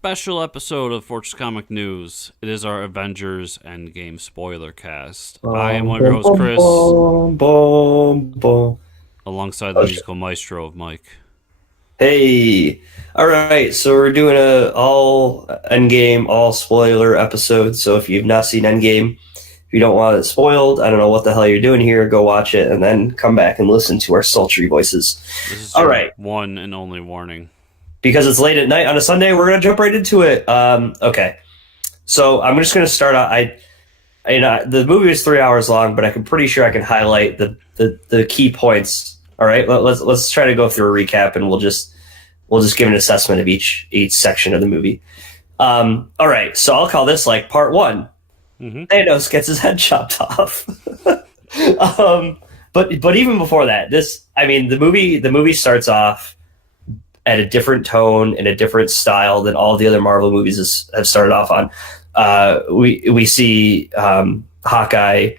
special episode of Fortress Comic News. It is our Avengers Endgame spoiler cast. I am one of your hosts, Chris, Boom, boom, boom. alongside the Oh, shit. musical maestro of Mike. Hey, all right. So we're doing a all Endgame, all spoiler episode. So if you've not seen Endgame, if you don't want it spoiled, I don't know what the hell you're doing here. Go watch it and then come back and listen to our sultry voices. This is All your right, one and only warning. because it's late at night on a Sunday, we're gonna jump right into it. Okay. So I'm just gonna start out. The movie is 3 hours long, but I'm pretty sure I can highlight the key points. All right, let's try to go through a recap, and we'll just give an assessment of each section of the movie. All right, so I'll call this like part one. Mm-hmm. Thanos gets his head chopped off. But even before that, the movie starts off at a different tone and a different style than all the other Marvel movies have started off on. We see Hawkeye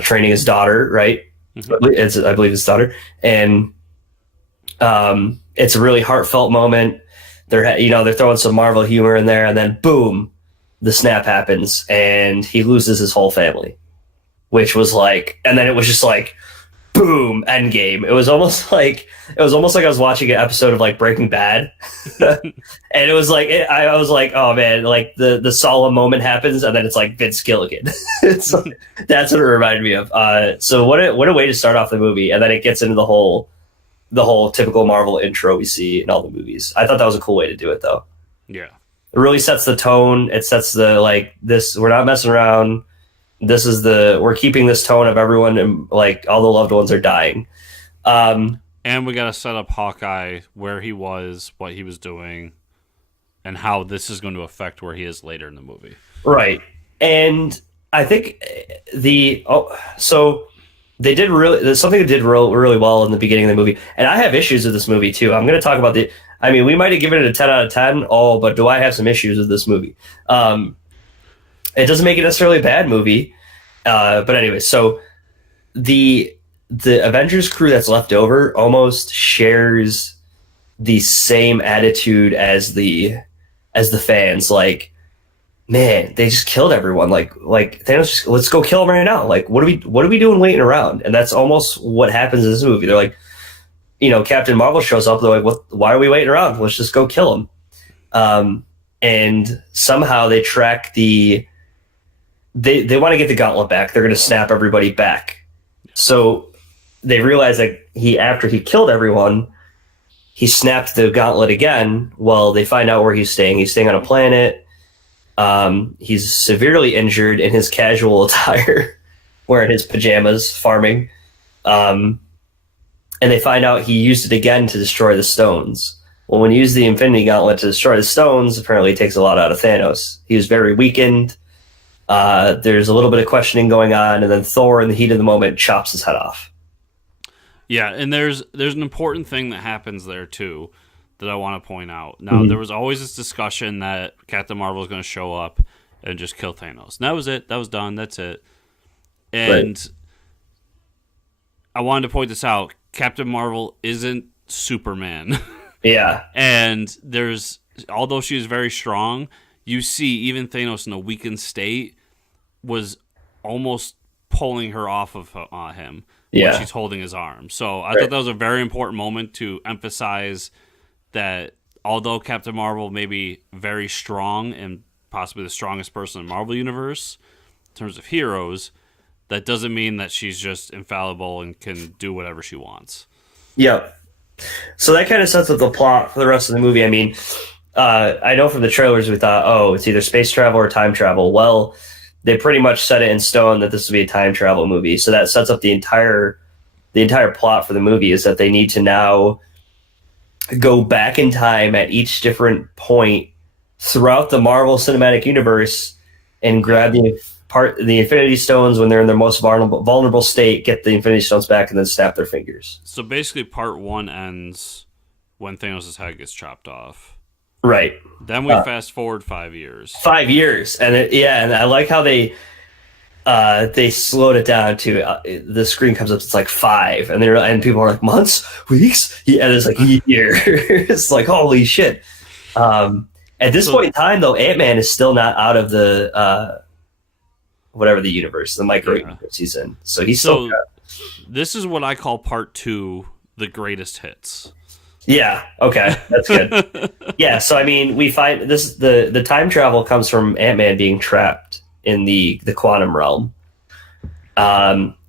training his daughter, right? Mm-hmm. I believe his daughter, and it's a really heartfelt moment. They're throwing some Marvel humor in there, and then boom, the snap happens, and he loses his whole family, which was like, and then it was just like boom, Endgame. It was almost like I was watching an episode of like Breaking Bad, and it was like I was like, oh man, like the solemn moment happens, and then it's like Vince Gilligan. That's what it reminded me of. So what a way to start off the movie, and then it gets into the whole typical Marvel intro we see in all the movies. I thought that was a cool way to do it, though. Yeah. It really sets the tone. It sets the like this. We're not messing around. We're keeping this tone of everyone and like all the loved ones are dying. And we got to set up Hawkeye, where he was, what he was doing, and how this is going to affect where he is later in the movie. Right. And I think so they did really, there's something that did really well in the beginning of the movie. And I have issues with this movie too. I'm going to talk about we might have given it a 10 out of 10. Oh, but do I have some issues with this movie? It doesn't make it necessarily a bad movie. But anyway, so the Avengers crew that's left over almost shares the same attitude as the fans. Like, man, they just killed everyone. Like Thanos, let's go kill them right now. Like, what are we doing waiting around? And that's almost what happens in this movie. They're like, Captain Marvel shows up. They're like, what? Why are we waiting around? Let's just go kill him. And somehow they track they want to get the gauntlet back. They're going to snap everybody back. So they realize that after he killed everyone, he snapped the gauntlet again. Well, they find out where he's staying. He's staying on a planet. He's severely injured in his casual attire, wearing his pajamas, farming. And they find out he used it again to destroy the stones. Well, when you use the Infinity Gauntlet to destroy the stones, apparently it takes a lot out of Thanos. He was very weakened. There's a little bit of questioning going on, and then Thor, in the heat of the moment, chops his head off. Yeah, and there's an important thing that happens there too that I want to point out. Now, There was always this discussion that Captain Marvel is going to show up and just kill Thanos. And that was it. That was done. That's it. And Right. I wanted to point this out. Captain Marvel isn't Superman. Yeah. And although she is very strong, you see even Thanos in a weakened state was almost pulling her off of him when Yeah. she's holding his arm. So I Right. thought that was a very important moment to emphasize that although Captain Marvel may be very strong and possibly the strongest person in the Marvel Universe in terms of heroes, that doesn't mean that she's just infallible and can do whatever she wants. Yep. So that kind of sets up the plot for the rest of the movie. I know from the trailers we thought, oh, it's either space travel or time travel. Well, they pretty much set it in stone that this would be a time travel movie. So that sets up the entire plot for the movie is that they need to now go back in time at each different point throughout the Marvel Cinematic Universe and grab the Infinity Stones when they're in their most vulnerable state, get the Infinity Stones back, and then snap their fingers. So basically, part one ends when Thanos' head gets chopped off. Right. Then we fast forward 5 years. 5 years, and and I like how they slowed it down to the screen comes up. It's like 5, and people are like months, weeks, yeah, and it's like years. It's like holy shit. At this So point in time, though, Ant-Man is still not out of the whatever the universe, the micro yeah. universe he's in. So he's still So this is what I call part two, the greatest hits. yeah. Okay, that's good. Yeah. So I mean, we find this the time travel comes from Ant-Man being trapped in the quantum realm.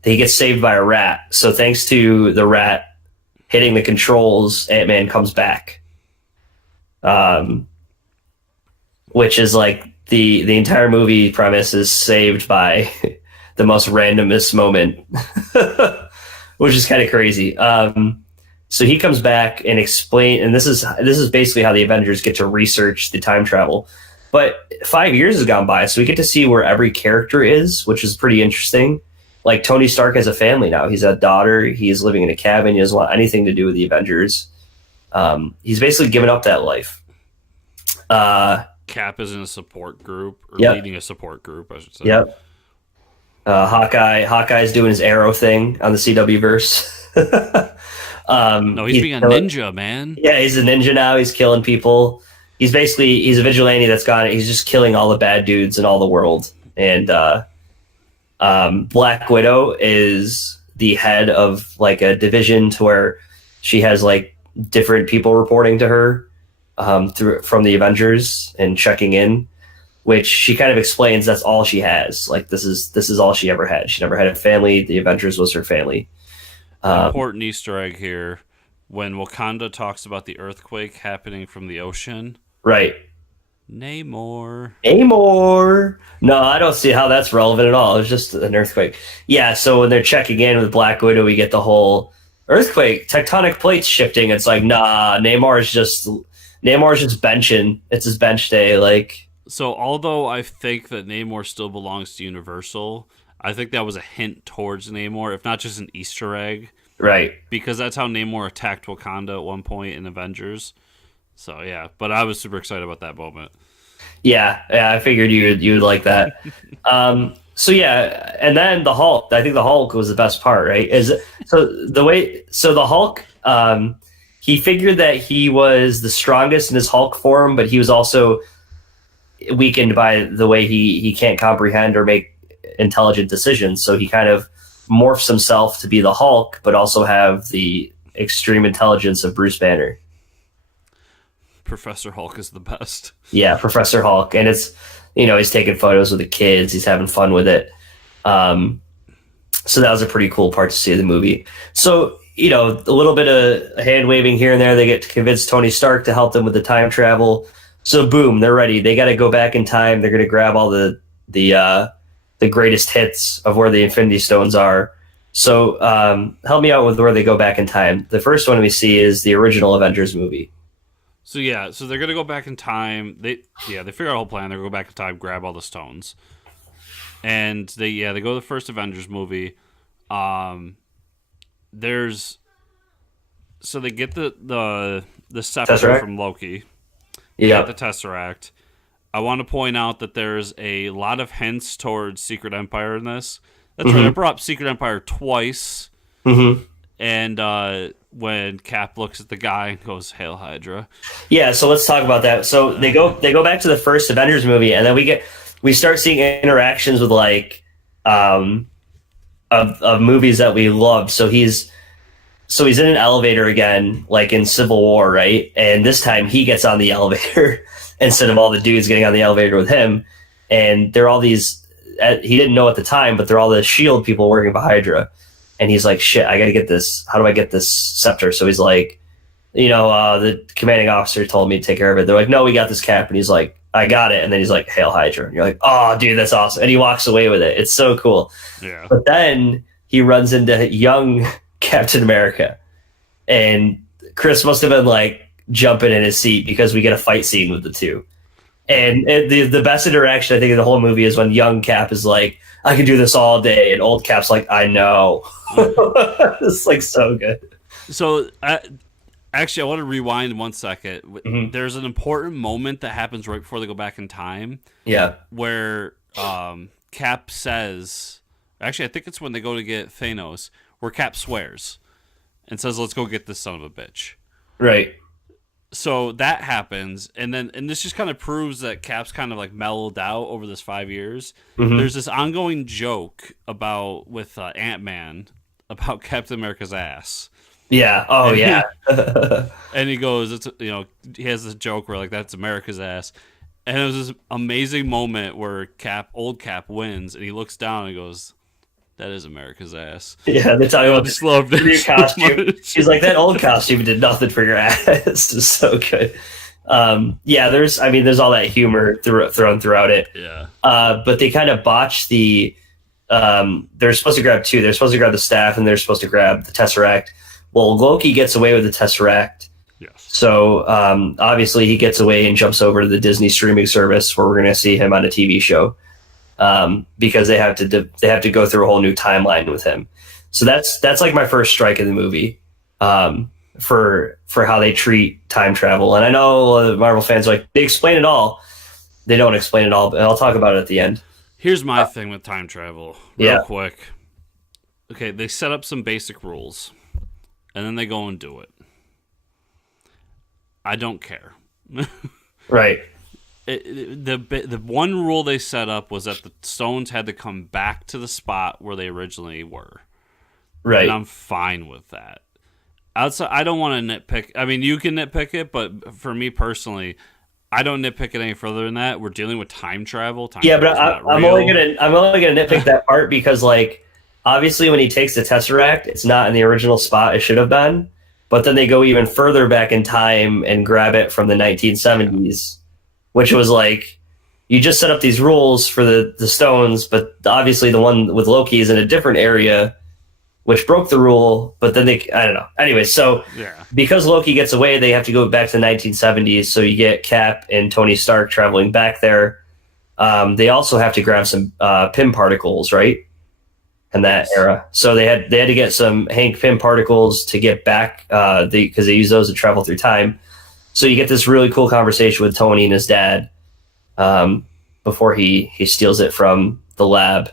He gets saved by a rat. So thanks to the rat hitting the controls, Ant-Man comes back. Um, which is like the entire movie premise is saved by the most randomest moment, which is kind of crazy. So he comes back and explain, and this is basically how the Avengers get to research the time travel. But 5 years has gone by, so we get to see where every character is, which is pretty interesting. Like Tony Stark has a family now. He's a daughter. He's living in a cabin. He doesn't want anything to do with the Avengers. He's basically given up that life. Cap is in a support group, or Yep. leading a support group, I should say. Yep. Hawkeye's doing his arrow thing on the CW verse. No, he's being a ninja, man. Yeah, he's a ninja now. He's killing people. He's a vigilante that's gone. He's just killing all the bad dudes in all the world. And Black Widow is the head of like a division to where she has like different people reporting to her from the Avengers and checking in, which she kind of explains that's all she has. Like this is all she ever had. She never had a family. The Avengers was her family. Important Easter egg here. When Wakanda talks about the earthquake happening from the ocean, Right. Namor. Namor. No, I don't see how that's relevant at all. It's just an earthquake. Yeah, so when they're checking in with Black Widow, we get the whole earthquake, tectonic plates shifting. It's like, nah, Neymar's just benching. It's his bench day. Like, So, although I think that Namor still belongs to Universal, I think that was a hint towards Namor, if not just an Easter egg, right. because that's how Namor attacked Wakanda at one point in Avengers. So, yeah, but I was super excited about that moment. Yeah, I figured you would like that. So yeah, and then the Hulk. I think the Hulk was the best part, right? So the Hulk. He figured that he was the strongest in his Hulk form, but he was also weakened by the way he can't comprehend or make intelligent decisions. So he kind of morphs himself to be the Hulk, but also have the extreme intelligence of Bruce Banner. Professor Hulk is the best. Yeah, Professor Hulk, and it's he's taking photos with the kids, he's having fun with it. So that was a pretty cool part to see of the movie. So a little bit of hand waving here and there. They get to convince Tony Stark to help them with the time travel. So boom, they're ready. They got to go back in time. They're going to grab all the greatest hits of where the Infinity Stones are. So help me out with where they go back in time. The first one we see is the original Avengers movie. So they're gonna go back in time. They figure out a whole plan. They're gonna go back in time, grab all the stones, and they go to the first Avengers movie. They get the scepter Tesseract? from Loki. Yeah. The Tesseract. I want to point out that there's a lot of hints towards Secret Empire in this. That's right. I brought up Secret Empire twice. Mm-hmm. And when Cap looks at the guy and goes, "Hail Hydra." Yeah, so let's talk about that. So they go back to the first Avengers movie, and then we start seeing interactions with like of movies that we loved. So he's in an elevator again, like in Civil War, right? And this time he gets on the elevator instead of all the dudes getting on the elevator with him. And they're all these. He didn't know at the time, but they're all the Shield people working for Hydra. And he's like, shit, I got to get this. How do I get this scepter? So he's like, the commanding officer told me to take care of it. They're like, no, we got this, Cap. And he's like, I got it. And then he's like, Hail Hydra. And you're like, oh, dude, that's awesome. And he walks away with it. It's so cool. Yeah. But then he runs into young Captain America. And Chris must have been like jumping in his seat because we get a fight scene with the two. And the best interaction, I think, in the whole movie is when young Cap is like, I can do this all day. And old Cap's like, I know. It's like so good. So, actually, I want to rewind 1 second. Mm-hmm. There's an important moment that happens right before they go back in time. Yeah. Where Cap says, actually, I think it's when they go to get Thanos, where Cap swears and says, "Let's go get this son of a bitch." Right. So that happens, and this just kind of proves that Cap's kind of like mellowed out over this 5 years. Hmm. There's this ongoing joke about with Ant-Man about Captain America's ass, Yeah. Oh and yeah. he goes, it's he has this joke where like that's America's ass, and it was this amazing moment where old Cap wins, and he looks down and goes, that is America's ass. Yeah, they're talking I about just loved the it new so costume. much. He's like, that old costume did nothing for your ass. It's so good. Yeah, there's all that humor thrown throughout it. Yeah. But they kind of botched they're supposed to grab two. They're supposed to grab the staff and they're supposed to grab the Tesseract. Well, Loki gets away with the Tesseract. Yes. So obviously he gets away and jumps over to the Disney streaming service where we're going to see him on a TV show. Because they have to go through a whole new timeline with him. So that's like my first strike in the movie, for how they treat time travel. And I know Marvel fans are like, they explain it all. They don't explain it all, but I'll talk about it at the end. Here's my thing with time travel, real quick. Okay, they set up some basic rules, and then they go and do it. I don't care. Right. The one rule they set up was that the stones had to come back to the spot where they originally were. Right. And I'm fine with that. Outside, I don't want to nitpick. I mean, you can nitpick it, but for me personally, I don't nitpick it any further than that. We're dealing with time travel. Yeah, but I'm only gonna nitpick that part because, like, obviously when he takes the Tesseract, it's not in the original spot it should have been. But then they go even further back in time and grab it from the 1970s, which was like, you just set up these rules for the stones, but obviously the one with Loki is in a different area, which broke the rule. But then I don't know. Anyway, so because Loki gets away, they have to go back to the 1970s. So you get Cap and Tony Stark traveling back there. They also have to grab some Pym particles, right? In that era, so they had to get some Hank Pym particles to get back, because they use those to travel through time. So you get this really cool conversation with Tony and his dad, before he steals it from the lab,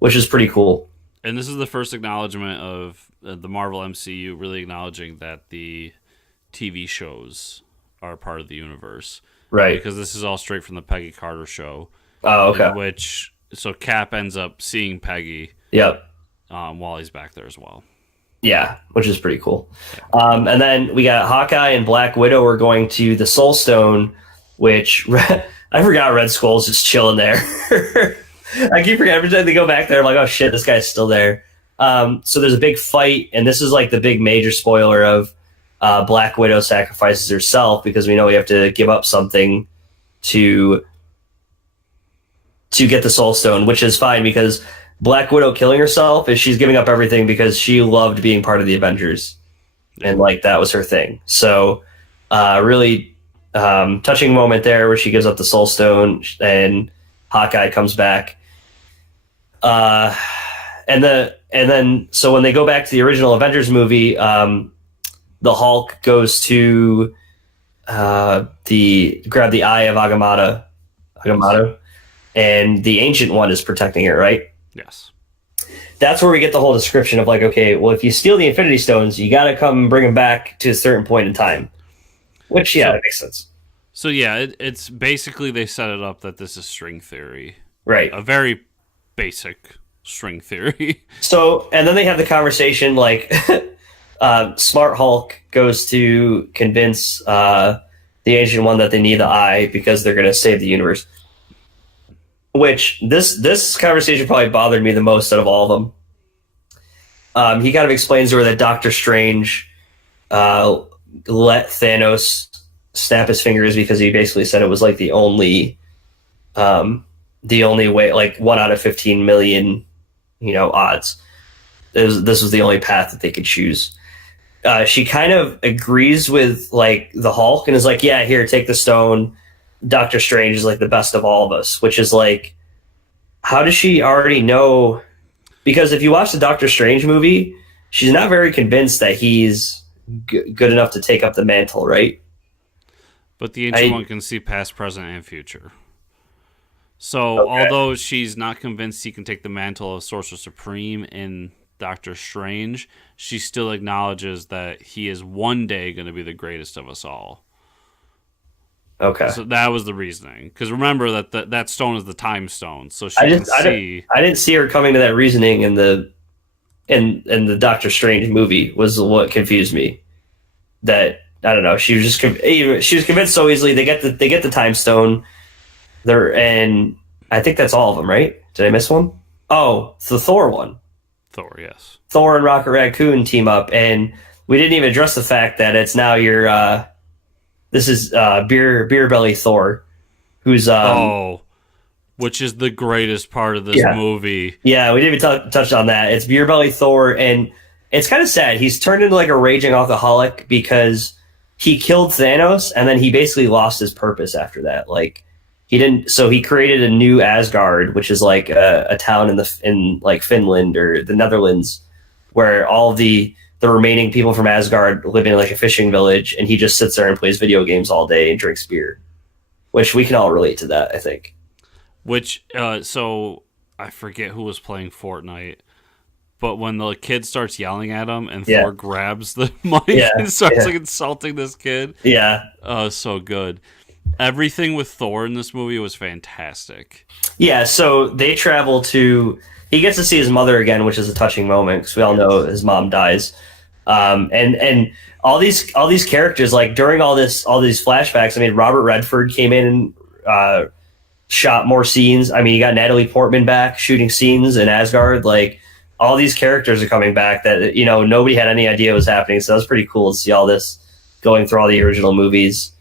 which is pretty cool. And this is the first acknowledgement of the Marvel MCU really acknowledging that the TV shows are part of the universe, Right? Because this is all straight from the Peggy Carter show. Oh, okay. In which so Cap ends up seeing Peggy. Yep. While he's back there as well. Yeah, which is pretty cool. And then we got Hawkeye and Black Widow are going to the Soul Stone, which I forgot Red Skull's just chilling there. I keep forgetting every time they go back there. I'm like, oh shit, this guy's still there. So there's a big fight, and this is like the big major spoiler of Black Widow sacrifices herself because we know we have to give up something to get the Soul Stone, which is fine because Black Widow killing herself is she's giving up everything because she loved being part of the Avengers, and like that was her thing. So really touching moment there where she gives up the Soul Stone and Hawkeye comes back. And then so when they go back to the original Avengers movie, the Hulk goes to grab the eye of Agamotto, and the Ancient One is protecting it, right? Yes. That's where we get the whole description of like, okay, well, if you steal the Infinity Stones, you got to come and bring them back to a certain point in time. Which, yeah, that makes sense. So yeah, it's basically they set it up that this is string theory, right? A very basic string theory. So, and then they have the conversation like, Smart Hulk goes to convince the Ancient One that they need the eye because they're going to save the universe. Which this conversation probably bothered me the most out of all of them. He kind of explains to her that Doctor Strange let Thanos snap his fingers because he basically said it was like the only way, like 1 out of 15 million, odds. This was the only path that they could choose. She kind of agrees with like the Hulk and is like, yeah, here, take the stone. Doctor Strange is like the best of all of us, which is like, how does she already know? Because if you watch the Doctor Strange movie, she's not very convinced that he's good enough to take up the mantle, right? But the Ancient One can see past, present, and future. So although she's not convinced he can take the mantle of Sorcerer Supreme in Doctor Strange, she still acknowledges that he is one day going to be the greatest of us all. Okay. So that was the reasoning. Because remember that stone is the time stone, so she I can just see. I didn't see her coming to that reasoning in the Doctor Strange movie was what confused me. That I don't know. She was just she was convinced so easily. They get the time stone. And I think that's all of them, right? Did I miss one? Oh, it's the Thor one. Thor, yes. Thor and Rocket Raccoon team up, and we didn't even address the fact that it's now your this is beer belly Thor, who's which is the greatest part of this yeah. movie. Yeah, we didn't even touch on that. It's beer belly Thor, and it's kind of sad. He's turned into like a raging alcoholic because he killed Thanos, and then he basically lost his purpose after that. Like he didn't. So he created a new Asgard, which is like a town in like Finland or the Netherlands, where all the remaining people from Asgard live in like a fishing village, and he just sits there and plays video games all day and drinks beer, which we can all relate to that, I think. Which so I forget who was playing Fortnite. But when the kid starts yelling at him and Thor grabs the mic and starts like insulting this kid. Yeah. Oh, so good. Everything with Thor in this movie was fantastic. Yeah, so they travel to... He gets to see his mother again, which is a touching moment because we all know his mom dies. And all these characters, like during all these flashbacks, I mean, Robert Redford came in and shot more scenes. I mean, you got Natalie Portman back shooting scenes in Asgard. Like, all these characters are coming back that, you know, nobody had any idea was happening. So that was pretty cool to see all this going through all the original movies.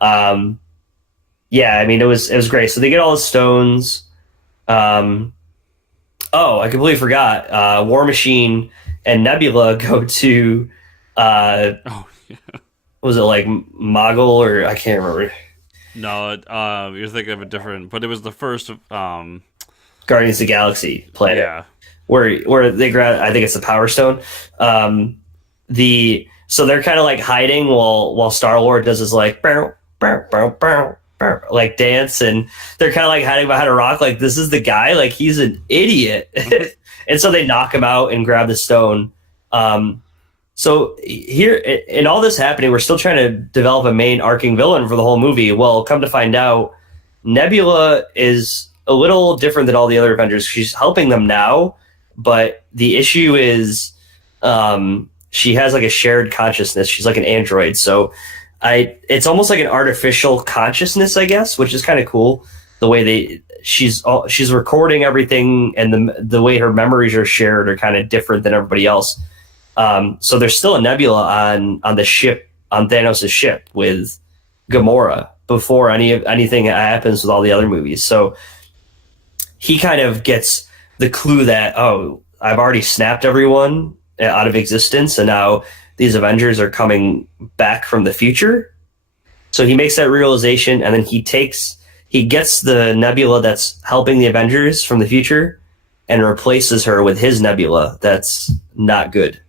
Yeah, I mean, it was great. So they get all the stones. Oh, I completely forgot. War Machine and Nebula go to, was it like Mogul or I can't remember. No, you're thinking of a different, but it was the first Guardians of the Galaxy planet. Yeah. Where they grab, I think it's the Power Stone. So they're kind of like hiding while Star-Lord does his like bow, bow, bow, bow, bow, like dance, and they're kind of like hiding behind a rock. Like, this is the guy. Like, he's an idiot. And so they knock him out and grab the stone. So here, in all this happening, we're still trying to develop a main arcing villain for the whole movie. Well, come to find out, Nebula is a little different than all the other Avengers. She's helping them now, but the issue is she has like a shared consciousness. She's like an android. So it's almost like an artificial consciousness, I guess, which is kind of cool. The way she's recording everything, and the way her memories are shared are kind of different than everybody else. So there's still a Nebula on the ship, on Thanos' ship with Gamora before anything happens with all the other movies. So he kind of gets the clue that, oh, I've already snapped everyone out of existence, and now these Avengers are coming back from the future. So he makes that realization, and then he gets the Nebula that's helping the Avengers from the future and replaces her with his Nebula that's not good.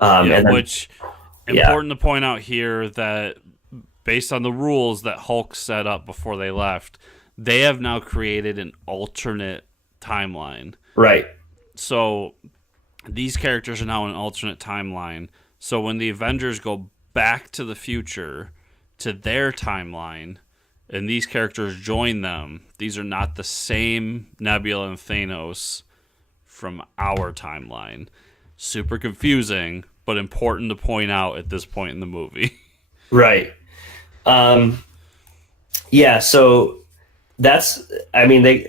Which important to point out here that based on the rules that Hulk set up before they left, they have now created an alternate timeline. Right. So these characters are now in an alternate timeline. So when the Avengers go back to the future to their timeline and these characters join them, these are not the same Nebula and Thanos from our timeline. Super confusing, but important to point out at this point in the movie. Right. Yeah, so that's, I mean, they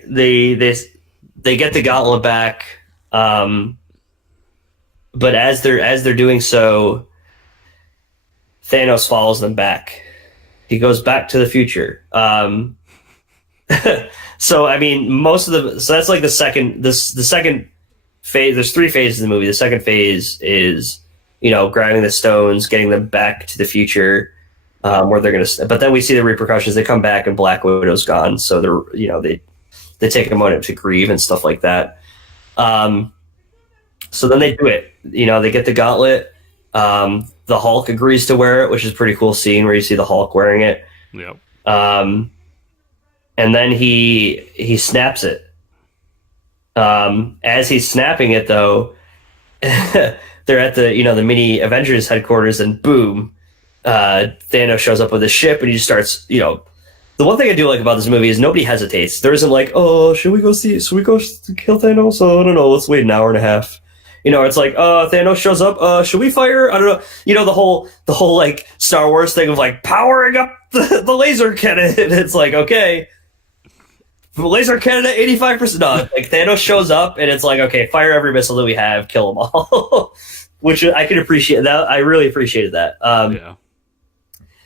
get the gauntlet back, but as they're doing so, Thanos follows them back. He goes back to the future. So I mean, so that's like the second phase. There's 3 phases in the movie. The second phase is, you know, grabbing the stones, getting them back to the future, where they're gonna. But then we see the repercussions. They come back and Black Widow's gone, so they're, you know, they take a moment to grieve and stuff like that. So then they do it. You know, they get the gauntlet. The Hulk agrees to wear it, which is a pretty cool scene where you see the Hulk wearing it. Yep. And then he snaps it. As he's snapping it, though, they're at the the mini Avengers headquarters, and boom, Thanos shows up with his ship, and he just starts. The one thing I do like about this movie is nobody hesitates. There isn't like, oh, should we go kill Thanos? Oh, I don't know. Let's wait an hour and a half. It's like, Thanos shows up. Should we fire? I don't know. The whole like Star Wars thing of like powering up the laser cannon. It's like, okay, laser cannon at 85%. No, like Thanos shows up, and it's like, okay, fire every missile that we have, kill them all. Which I can appreciate that. I really appreciated that. Yeah.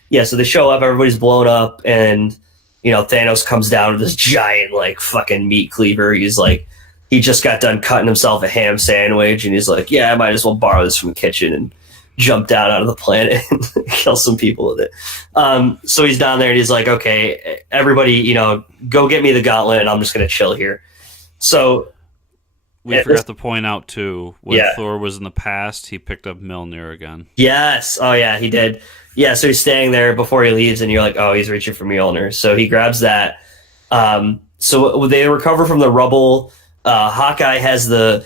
Yeah, so they show up, everybody's blown up, and Thanos comes down with this giant like fucking meat cleaver. He's like, he just got done cutting himself a ham sandwich, and he's like, yeah, I might as well borrow this from the kitchen and jump down out of the planet and kill some people with it. So he's down there, and he's like, okay, everybody, go get me the gauntlet, and I'm just gonna chill here. So we forgot to point out too, when Yeah. Thor was in the past, he picked up Mjolnir again. Yes. Oh, yeah, he did. Yeah, so he's staying there before he leaves, and you're like, oh, he's reaching for Mjolnir. So he grabs that. So they recover from the rubble. Hawkeye has the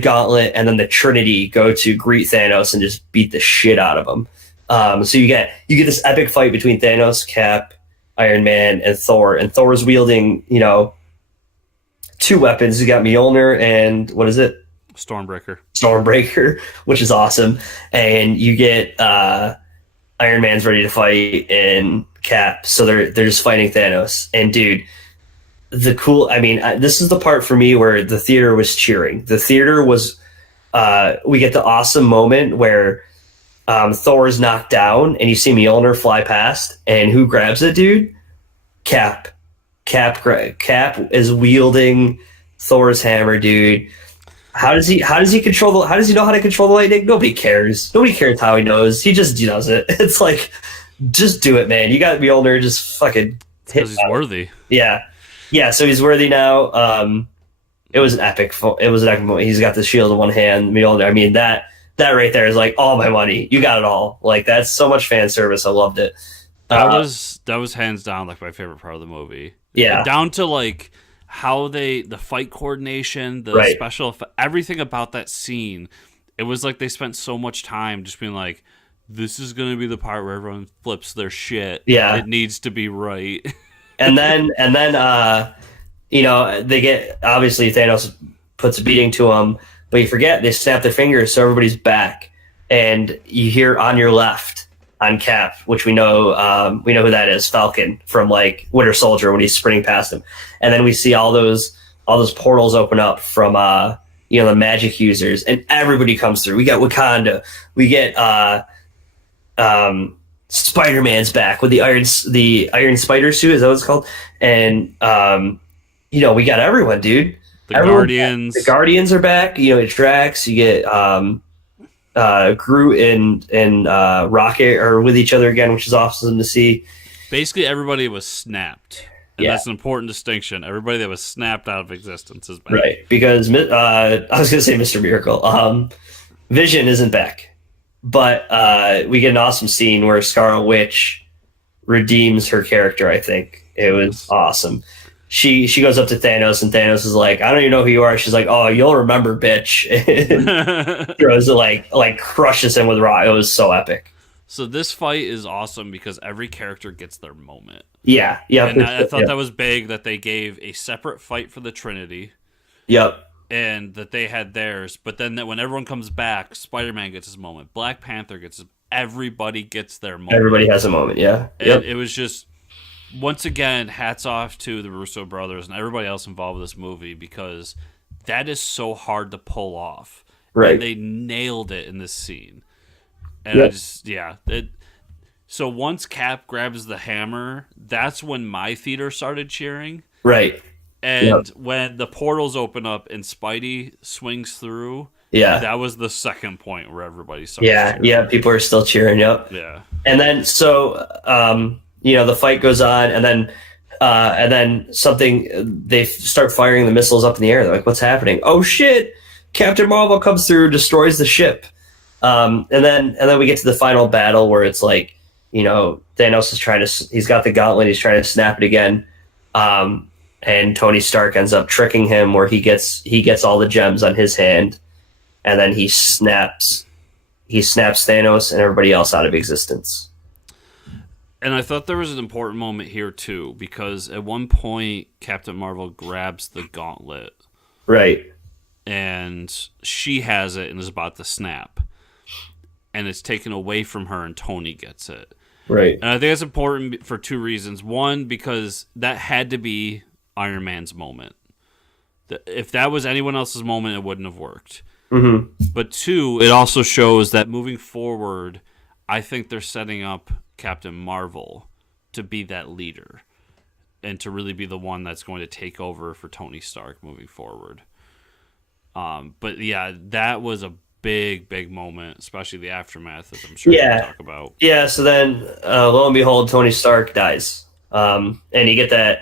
gauntlet, and then the Trinity go to greet Thanos and just beat the shit out of him. So you get this epic fight between Thanos, Cap, Iron Man, and Thor. And Thor's wielding, two weapons. He's got Mjolnir and what is it? Stormbreaker, which is awesome. And you get Iron Man's ready to fight and Cap, so they're just fighting Thanos. And dude, this is the part for me where the theater was cheering. The theater was, we get the awesome moment where Thor is knocked down, and you see Mjolnir fly past, and who grabs it, dude? Cap. Cap is wielding Thor's hammer, dude. How does he know how to control the lightning? Nobody cares. Nobody cares how he knows. He just does it. It's like, just do it, man. You got Mjolnir, just fucking hit. Because he's worthy. Yeah. So he's worthy now. It was an epic moment. He's got the shield in one hand, Mjolnir. I mean, that right there is like all my money. You got it all. Like, that's so much fan service. I loved it. That was hands down like my favorite part of the movie. Yeah. Down to like how the fight coordination, the Right. special effect, everything about that scene. It was like they spent so much time just being like, this is going to be the part where everyone flips their shit. Yeah. It needs to be right. And then they get, obviously Thanos puts a beating to them, but you forget they snap their fingers, so everybody's back, and you hear on your left on Cap, which we know who that is, Falcon from like Winter Soldier when he's sprinting past him, and then we see all those portals open up from the magic users, and everybody comes through. We got Wakanda, we get Spider-Man's back with the iron spider suit, is that what it's called? And we got everyone, dude. Guardians. The Guardians are back. Drax. You get Groot and Rocket are with each other again, which is awesome to see. Basically, everybody was snapped. And Yeah. that's an important distinction. Everybody that was snapped out of existence is back. Right, because I was going to say Mr. Miracle. Vision isn't back, but we get an awesome scene where Scarlet Witch redeems her character. I think it was awesome. She goes up to Thanos, and Thanos is like, I don't even know who you are. She's like, oh, you'll remember, bitch. And throws it like crushes him with rock. It was so epic. So this fight is awesome because every character gets their moment. Yeah. And I thought that was big that they gave a separate fight for the Trinity. Yep. And that they had theirs. But then when everyone comes back, Spider-Man gets his moment. Black Panther gets his... Everybody gets their moment. Everybody has a moment, yeah. And it was just... Once again, hats off to the Russo brothers and everybody else involved with this movie, because that is so hard to pull off. Right. And they nailed it in this scene. And so once Cap grabs the hammer, that's when my theater started cheering. Right. And when the portals open up and Spidey swings through, that was the second point where everybody started cheering. Yeah, people are still cheering, yep. Yeah. And then the fight goes on, and then they start firing the missiles up in the air. They're like, what's happening? Oh shit! Captain Marvel comes through, destroys the ship. And then we get to the final battle where it's like, Thanos is he's got the gauntlet, he's trying to snap it again. And Tony Stark ends up tricking him where he gets all the gems on his hand. and then he snaps Thanos and everybody else out of existence. And I thought there was an important moment here too, because at one point Captain Marvel grabs the gauntlet, Right. and she has it and is about to snap, and it's taken away from her, and Tony gets it. Right. And I think it's important for two reasons. One, because that had to be Iron Man's moment. If that was anyone else's moment, it wouldn't have worked. Mm-hmm. But two, it also shows that moving forward, I think they're setting up Captain Marvel to be that leader and to really be the one that's going to take over for Tony Stark moving forward. But yeah, that was a big moment, especially the aftermath, as I'm sure we'll talk about. Yeah, so then lo and behold, Tony Stark dies. And you get that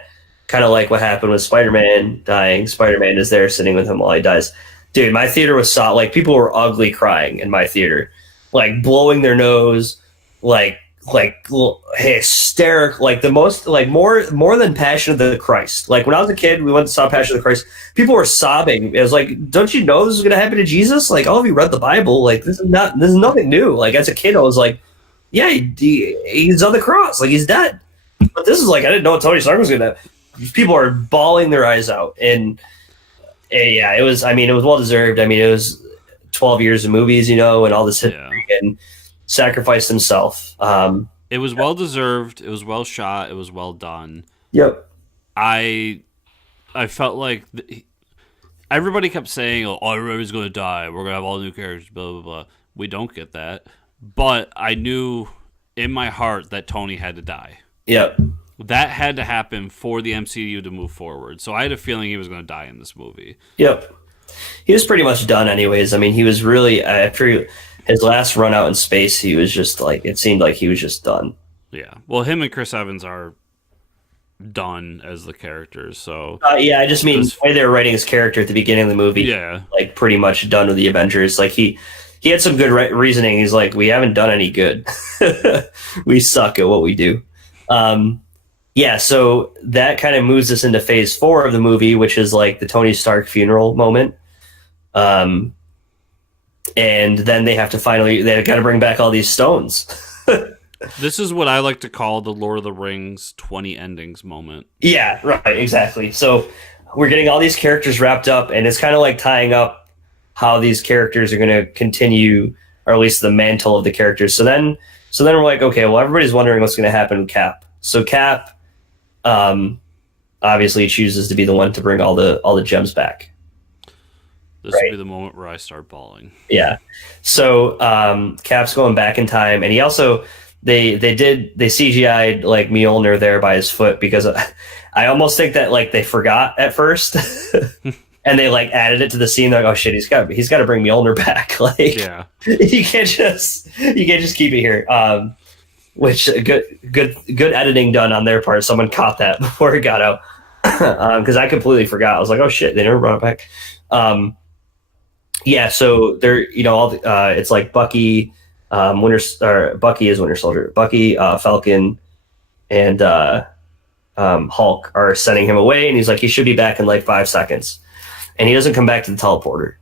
kind of like what happened with Spider-Man dying. Spider-Man is there sitting with him while he dies. Dude, my theater was like people were ugly crying in my theater, like blowing their nose, like hysterical, like the most, like more than Passion of the Christ. Like when I was a kid, we went and saw Passion of the Christ. People were sobbing. It was like, don't you know this is going to happen to Jesus? Like, all of you read the Bible. Like this is nothing new. Like as a kid, I was like, yeah, he's on the cross, like he's dead. But this is like, I didn't know Tony Stark was going to. People are bawling their eyes out, and yeah, it was. I mean, it was well deserved. I mean, it was 12 years of movies, and all this and sacrificed himself. It was well deserved. It was well shot. It was well done. Yep. I felt like everybody kept saying, "Oh, everybody's going to die. We're going to have all new characters." Blah blah blah. We don't get that, but I knew in my heart that Tony had to die. Yep. That had to happen for the MCU to move forward. So I had a feeling he was going to die in this movie. Yep. He was pretty much done anyways. I mean, he was really, after his last run out in space, he was just like, it seemed like he was just done. Yeah. Well, him and Chris Evans are done as the characters. So yeah, I just mean the way they were writing his character at the beginning of the movie. Yeah. Like pretty much done with the Avengers. Like he had some good reasoning. He's like, we haven't done any good. We suck at what we do. Yeah, so that kind of moves us into phase 4 of the movie, which is like the Tony Stark funeral moment. And then they've got to bring back all these stones. This is what I like to call the Lord of the Rings 20 endings moment. Yeah, right, exactly. So we're getting all these characters wrapped up, and it's kind of like tying up how these characters are going to continue, or at least the mantle of the characters. So then we're like, okay, well, everybody's wondering what's going to happen with Cap. So Cap, obviously chooses to be the one to bring all the gems back. This will be the moment where I start bawling. Yeah. So Cap's going back in time, and he also they CGI'd like Mjolnir there by his foot, because I almost think that like they forgot at first, and they like added it to the scene. They're like, oh shit, he's got to bring Mjolnir back. Like, yeah, you can't just keep it here. Which good editing done on their part. Someone caught that before it got out, because I completely forgot. I was like, oh shit, they never brought it back. Yeah, so they're it's like Bucky, Bucky is Winter Soldier. Bucky, Falcon, and Hulk are sending him away, and he's like, he should be back in like 5 seconds, and he doesn't come back to the teleporter.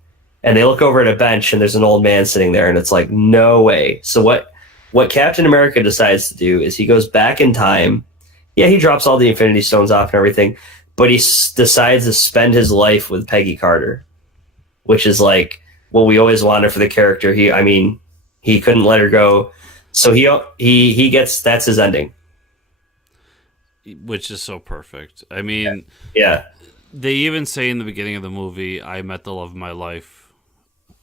And they look over at a bench, and there's an old man sitting there, and it's like, no way. So what Captain America decides to do is he goes back in time. Yeah, he drops all the Infinity Stones off and everything, but he decides to spend his life with Peggy Carter, which is like what we always wanted for the character. He couldn't let her go, so he gets, that's his ending, which is so perfect. I mean, yeah. They even say in the beginning of the movie, "I met the love of my life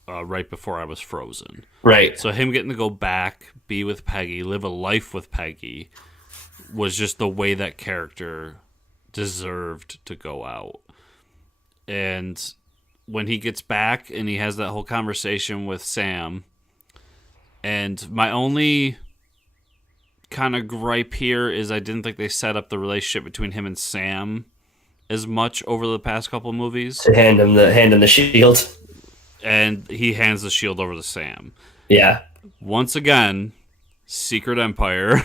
right before I was frozen." Right. So him getting to go back, be with Peggy, live a life with Peggy, was just the way that character deserved to go out. And when he gets back and he has that whole conversation with Sam, and my only kind of gripe here is I didn't think they set up the relationship between him and Sam as much over the past couple of movies. To hand him the shield. And he hands the shield over to Sam. Yeah. Once again, Secret Empire.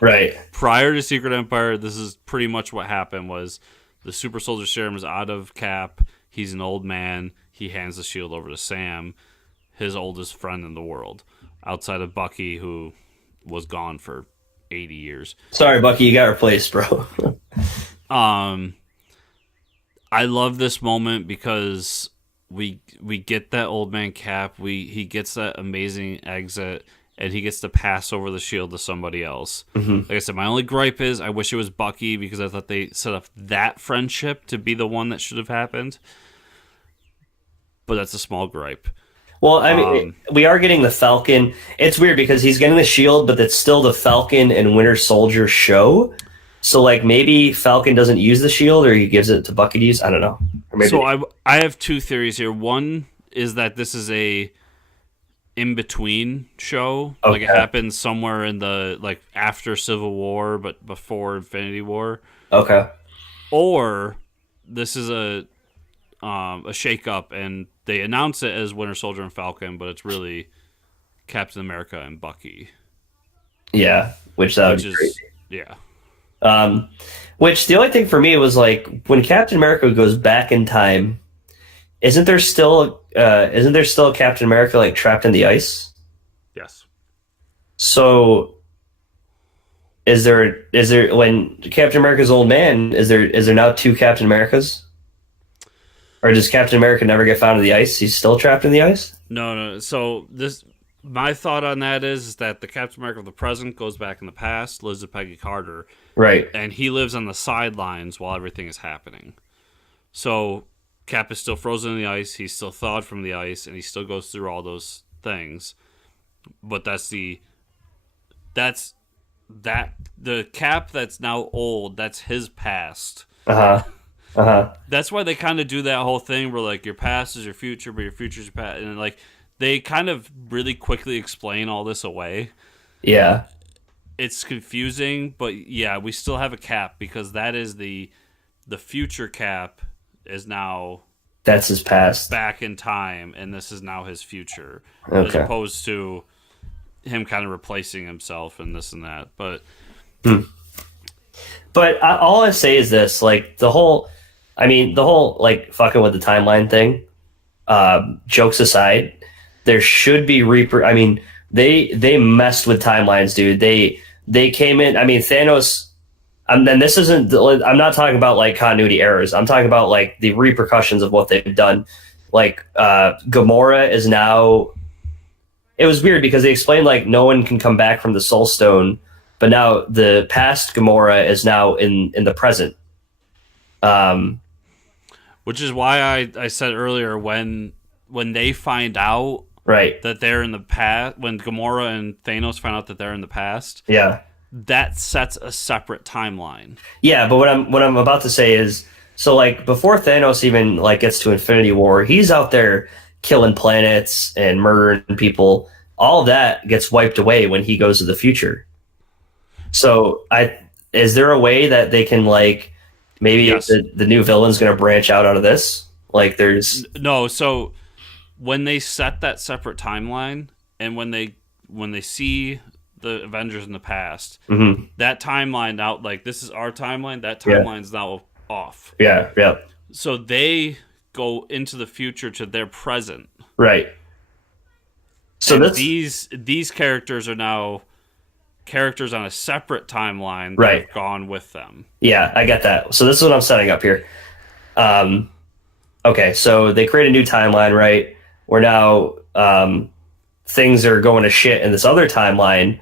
Right. Prior to Secret Empire, this is pretty much what happened. Was the Super Soldier Serum is out of Cap. He's an old man. He hands the shield over to Sam. his oldest friend in the world, outside of Bucky, who was gone for 80 years. Sorry, Bucky, you got replaced, bro. Um, I love this moment because we get that old man Cap. He gets that amazing exit, and he gets to pass over the shield to somebody else. Mm-hmm. Like I said, my only gripe is I wish it was Bucky because I thought they set up that friendship to be the one that should have happened. But that's a small gripe. Well, I mean, we are getting the Falcon. It's weird because he's getting the shield, but it's still the Falcon and Winter Soldier show. So, like, maybe Falcon doesn't use the shield, or he gives it to Bucky to use. I don't know. Or maybe So I have two theories here. One is that this is a in between show. Okay. Like it happens somewhere in the like after Civil War, but before Infinity War. Okay. Or this is a shake-up, and they announce it as Winter Soldier and Falcon, but it's really Captain America and Bucky. Yeah, which would be crazy. Yeah. Which the only thing for me was like when Captain America goes back in time, isn't there still Captain America like trapped in the ice? Yes. So is there when Captain America's old man, is there now two Captain Americas? Or does Captain America never get found in the ice? He's still trapped in the ice? No. So my thought on that is that the Captain America of the present goes back in the past, lives with Peggy Carter. Right. And he lives on the sidelines while everything is happening. So Cap is still frozen in the ice, he's still thawed from the ice, and he still goes through all those things. But the Cap that's now old, that's his past. Uh-huh. Uh-huh. That's why they kind of do that whole thing where like your past is your future, but your future is your past, and like they kind of really quickly explain all this away. Yeah. It's confusing, but yeah, we still have a Cap because that is the future Cap is now that's his past back in time, and this is now his future, okay. as opposed to him kind of replacing himself and this and that. But all I say is this: like the whole like fucking with the timeline thing. Jokes aside, there should be Reaper. I mean, they messed with timelines, dude. They came in. I mean, Thanos. And then this isn't. I'm not talking about like continuity errors. I'm talking about like the repercussions of what they've done. Like Gamora is now. It was weird because they explained like no one can come back from the Soul Stone, but now the past Gamora is now in the present. Which is why I said earlier when they find out right that they're in the past, when Gamora and Thanos find out that they're in the past, yeah, that sets a separate timeline. Yeah, but what I'm about to say is, so like before Thanos even like gets to Infinity War, he's out there killing planets and murdering people. All of that gets wiped away when he goes to the future. So is there a way that they can like maybe yes. the new villain's going to branch out of this? Like there's no. So when they set that separate timeline, and when they see the Avengers in the past, mm-hmm. that timeline out like this is our timeline. That timeline's now off. Yeah. So they go into the future to their present. Right. So these characters are now characters on a separate timeline that right. have gone with them. Yeah, I get that. So this is what I'm setting up here. Okay, so they create a new timeline, right? Where now things are going to shit in this other timeline.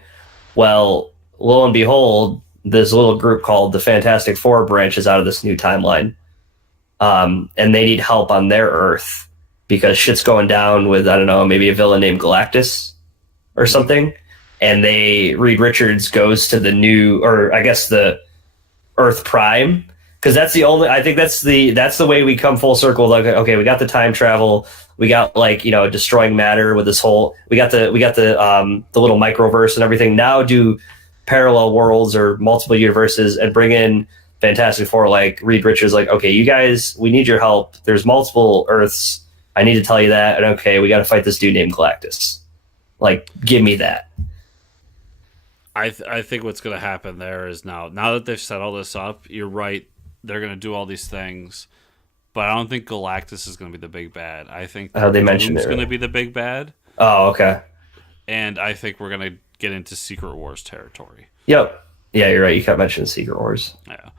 Well, lo and behold, this little group called the Fantastic Four branches out of this new timeline. And they need help on their Earth because shit's going down with, I don't know, maybe a villain named Galactus or something. And Reed Richards goes to the new, or I guess the Earth Prime, because that's the only, I think that's the way we come full circle. Like, okay, we got the time travel, we got like, you know, destroying matter with this whole, we got the little microverse and everything. Now do parallel worlds or multiple universes and bring in Fantastic Four, like Reed Richards, like, okay, you guys, we need your help. There's multiple Earths. I need to tell you that. And okay, we got to fight this dude named Galactus. Like, give me that. I think what's going to happen there is now that they've set all this up, you're right. They're going to do all these things, but I don't think Galactus is going to be the big bad. I think they mentioned it's it going to be the big bad. Oh, okay. And I think we're gonna get into Secret Wars territory. Yep. Yeah, you're right. You kept mentioning Secret Wars. Yeah.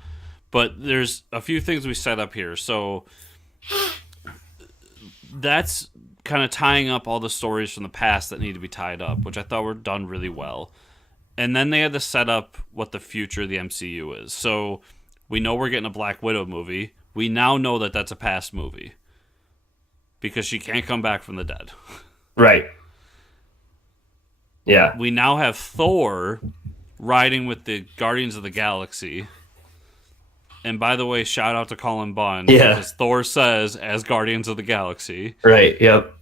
But there's a few things we set up here. So that's kind of tying up all the stories from the past that need to be tied up, which I thought were done really well. And then they had to set up what the future of the MCU is. So we know we're getting a Black Widow movie. We now know that that's a past movie because she can't come back from the dead. Right. Yeah. We now have Thor riding with the Guardians of the Galaxy. And by the way, shout out to Colin Bunn. Yeah. Because Thor says, as Guardians of the Galaxy. Right. Yep.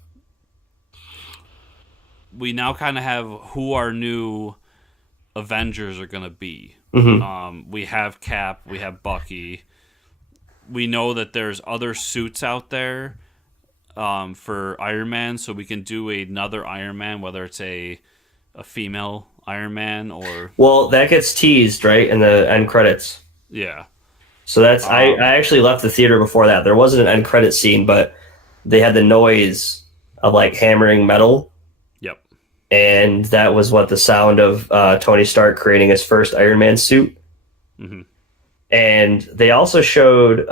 We now kind of have who our new Avengers are going to be. We have Cap. We have Bucky. We know that there's other suits out there for Iron Man. So we can do another Iron Man, whether it's a female Iron Man or... Well, that gets teased, right, in the end credits. Yeah. So that's I actually left the theater before that. There wasn't an end credit scene, but they had the noise of like hammering metal. Yep. And that was what the sound of Tony Stark creating his first Iron Man suit. Mm-hmm. And they also showed,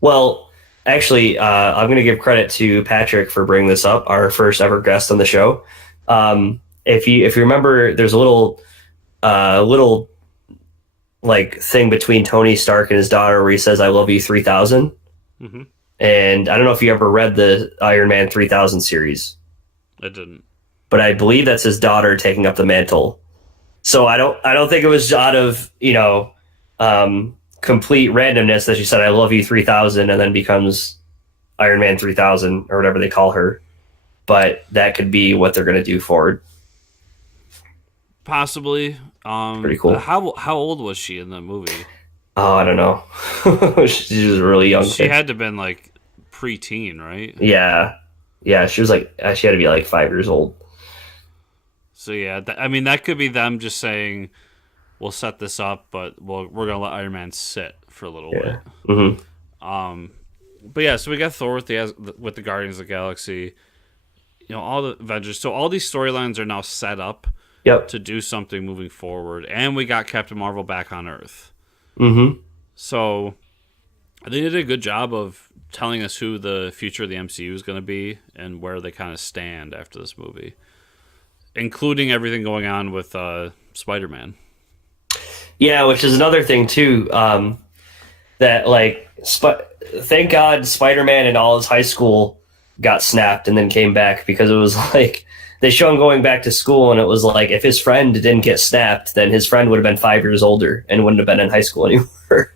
well, actually, I'm going to give credit to Patrick for bringing this up, our first ever guest on the show. If you remember, there's a little like thing between Tony Stark and his daughter where he says, "I love you 3000." Mm-hmm. And I don't know if you ever read the Iron Man 3000 series. I didn't. But I believe that's his daughter taking up the mantle. So I don't think it was out of, complete randomness that she said, "I love you 3000," and then becomes Iron Man 3000 or whatever they call her. But that could be what they're going to do forward. Possibly. Pretty cool. How old was she in the movie? Oh, I don't know. She was a really young She kid. had to have been like preteen, right? Yeah. Yeah, she was like, she had to be like 5 years old. So yeah, I mean that could be them just saying, "We'll set this up, but we're gonna let Iron Man sit for a little bit." Mm-hmm. But yeah, so we got Thor with the Guardians of the Galaxy. All the Avengers. So all these storylines are now set up. Yep. To do something moving forward, and we got Captain Marvel back on Earth. Mm-hmm. So they did a good job of telling us who the future of the MCU is going to be and where they kind of stand after this movie, including everything going on with Spider-Man. Yeah, which is another thing too. That like, thank God Spider-Man and all his high school got snapped and then came back, because it was like they show him going back to school, and it was like if his friend didn't get snapped, then his friend would have been 5 years older and wouldn't have been in high school anymore.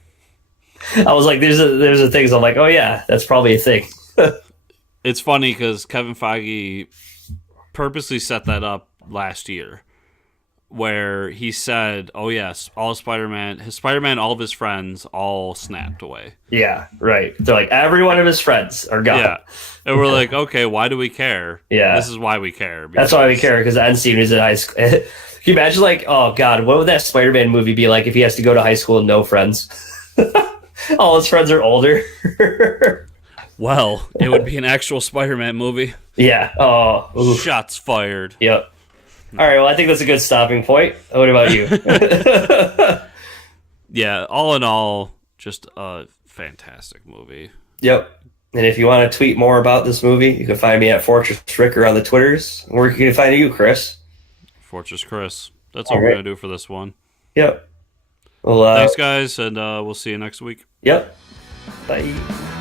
I was like, there's a things. I'm like, oh yeah, that's probably a thing. It's funny because Kevin Feige purposely set that up last year, where he said, "Oh yes, all Spider-Man, all of his friends, all snapped away." Yeah, right. They're like, every one of his friends are gone. Yeah, and we're like, okay, why do we care? Yeah, this is why we care. That's why we care, because the end scene is in high school. Can you imagine, like, oh god, what would that Spider-Man movie be like if he has to go to high school and no friends? All his friends are older. Well, it would be an actual Spider-Man movie. Yeah. Oh. Oof. Shots fired. Yep. All right. Well, I think that's a good stopping point. What about you? Yeah. All in all, just a fantastic movie. Yep. And if you want to tweet more about this movie, you can find me at Fortress Ricker on the Twitters. Where can you find you, Chris? Fortress Chris. That's all we're going to do for this one. Yep. Well, thanks, guys, and we'll see you next week. Yep. Bye.